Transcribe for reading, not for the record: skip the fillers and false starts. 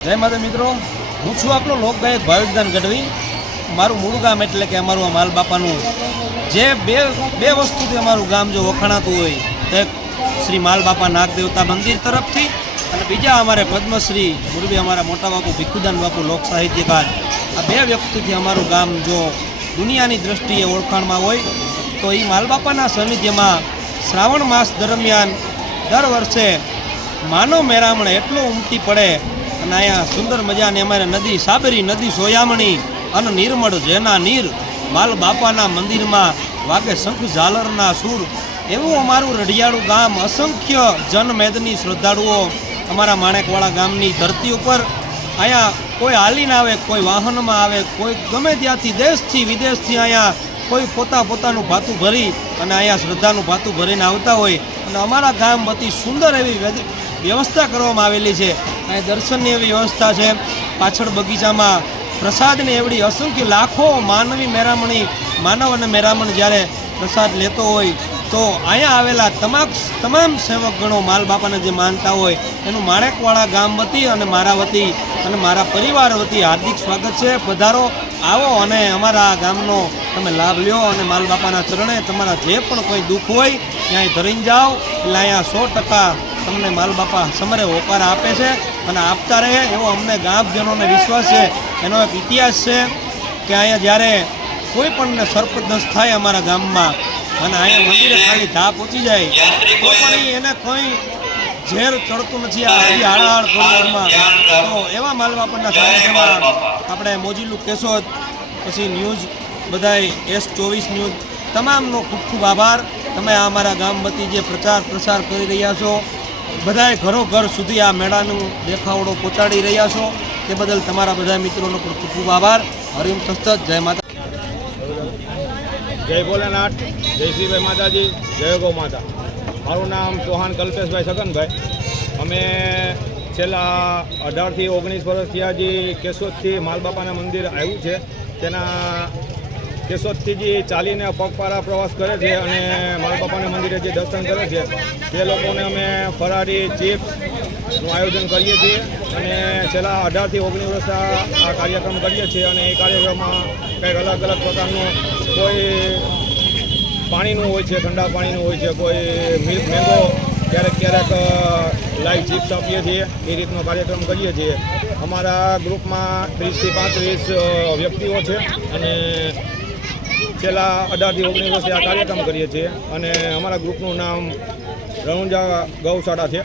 जय माता मित्रों, हूँ छूँ आपनो लोकगायक भाविकदान गढ़वी। मारू मूळ गाम एटले के अमारू माल बापानु जे बे वस्तुथी अमारू गाम जो वखाणातुं होय ते श्री माल बापा नागदेवता मंदिर तरफथी अने बीजा अमारे पद्मश्री मुरबी अमारा मोटा बापू भिखुदान बापू लोक साहित्यकार आ बे व्यक्तिथी अमारू गाम जो दुनियानी दृष्टिए ओळखाणमां होय तो ई माल बापाना सानिध्यमां श्रावण मास दरमियान दर वर्षे मानव मेरामण एटलो उमटी पड़े અને અહીંયા સુંદર મજાની અમારે નદી સાબરી નદી સોયામણી અને નિર્મળ જેના નીર માલ બાપાના મંદિરમાં વાગે શંખ ઝાલરના સૂર એવું અમારું રઢિયાળું ગામ અસંખ્ય જનમેદની શ્રદ્ધાળુઓ અમારા માણેકવાળા ગામની ધરતી ઉપર અહીંયા કોઈ હાલીને આવે, કોઈ વાહનમાં આવે, કોઈ ગમે ત્યાંથી દેશથી વિદેશથી અહીંયા કોઈ પોતાનું ભાતું ભરી અને અહીંયા શ્રદ્ધાનું ભાતું ભરીને આવતા હોય અને અમારા ગામ વતી સુંદર એવી વ્યવસ્થા કરવામાં આવેલી છે। અહીં દર્શનની એવી વ્યવસ્થા છે, પાછળ બગીચામાં પ્રસાદની એવડી અસંખ્ય લાખો માનવ અને મેરામણ જ્યારે પ્રસાદ લેતો હોય તો અહીંયા આવેલા તમામ સેવકગણો માલ બાપાને જે માનતા હોય એનું માણેકવાળા ગામ વતી અને મારા વતી અને મારા પરિવાર વતી હાર્દિક સ્વાગત છે। પધારો, આવો અને અમારા ગામનો તમે લાભ લ્યો અને માલ બાપાના ચરણે તમારા જે પણ કોઈ દુઃખ હોય ત્યાં ધરીને જાઓ એટલે અહીંયા 100% તમને માલ બાપા સમરે હોકાર આપે છે અને આપતા રહે એવો અમને ગામજનોને વિશ્વાસ છે। એનો એક ઇતિહાસ છે કે અહીંયા જ્યારે કોઈ પણને સર્પદંશ થાય અમારા ગામમાં અને અહીંયા મંદિરે ખાલી ધા પહોંચી જાય તો પણ એને કોઈ ઝેર ચડતું નથી। આ હજી હાડાહાડ કોરોનામાં તો એવા માલ બાપાના સાનિધ્યમાં આપણે મોજીલું કેશોદ પછી ન્યૂઝ બધાય S24 ન્યૂઝ તમામનો ખૂબ ખૂબ આભાર। તમે આ અમારા ગામ વતી જે પ્રસાર કરી રહ્યા છો, બધાએ ઘરો સુધી આ મેળાનું દેખાવડો પહોંચાડી રહ્યા છો તે બદલ તમારા બધા મિત્રોનો પણ ખૂબ ખૂબ આભાર। હરિમ તસ્ત, જય માતા, જય ભોલેનાથ, જય શ્રીભાઈ માતાજી, જય ગૌ માતા। મારું નામ ચૌહાણ કલ્પેશભાઈ છગનભાઈ। અમે છેલ્લા 18થી 19 વર્ષ થયા જે કેશોદથી માલબાપાના મંદિર આવ્યું છે તેના કેશોદથી જે ચાલીને પગપાળા પ્રવાસ કરે છે અને માલબાપાના મંદિરે જે દર્શન કરે છે તે લોકોને અમે ફરારી ચિપ્સનું આયોજન કરીએ છીએ અને છેલ્લા 18થી 19 વર્ષ આ કાર્યક્રમ કરીએ છીએ અને એ કાર્યક્રમમાં કંઈક અલગ પ્રકારનું કોઈ પાણીનું હોય છે, ઠંડા પાણીનું હોય છે, કોઈ મિલ્ક મેંગો, ક્યારેક લાઈવ ચિપ્સ આપીએ છીએ। એ રીતનો કાર્યક્રમ કરીએ છીએ। અમારા ગ્રુપમાં 30થી 35 વ્યક્તિઓ છે અને છેલ્લા 18થી 19 વર્ષથી આ કાર્યક્રમ કરીએ છીએ અને અમારા ગ્રુપનું નામ રણુંજા ગૌશાળા છે।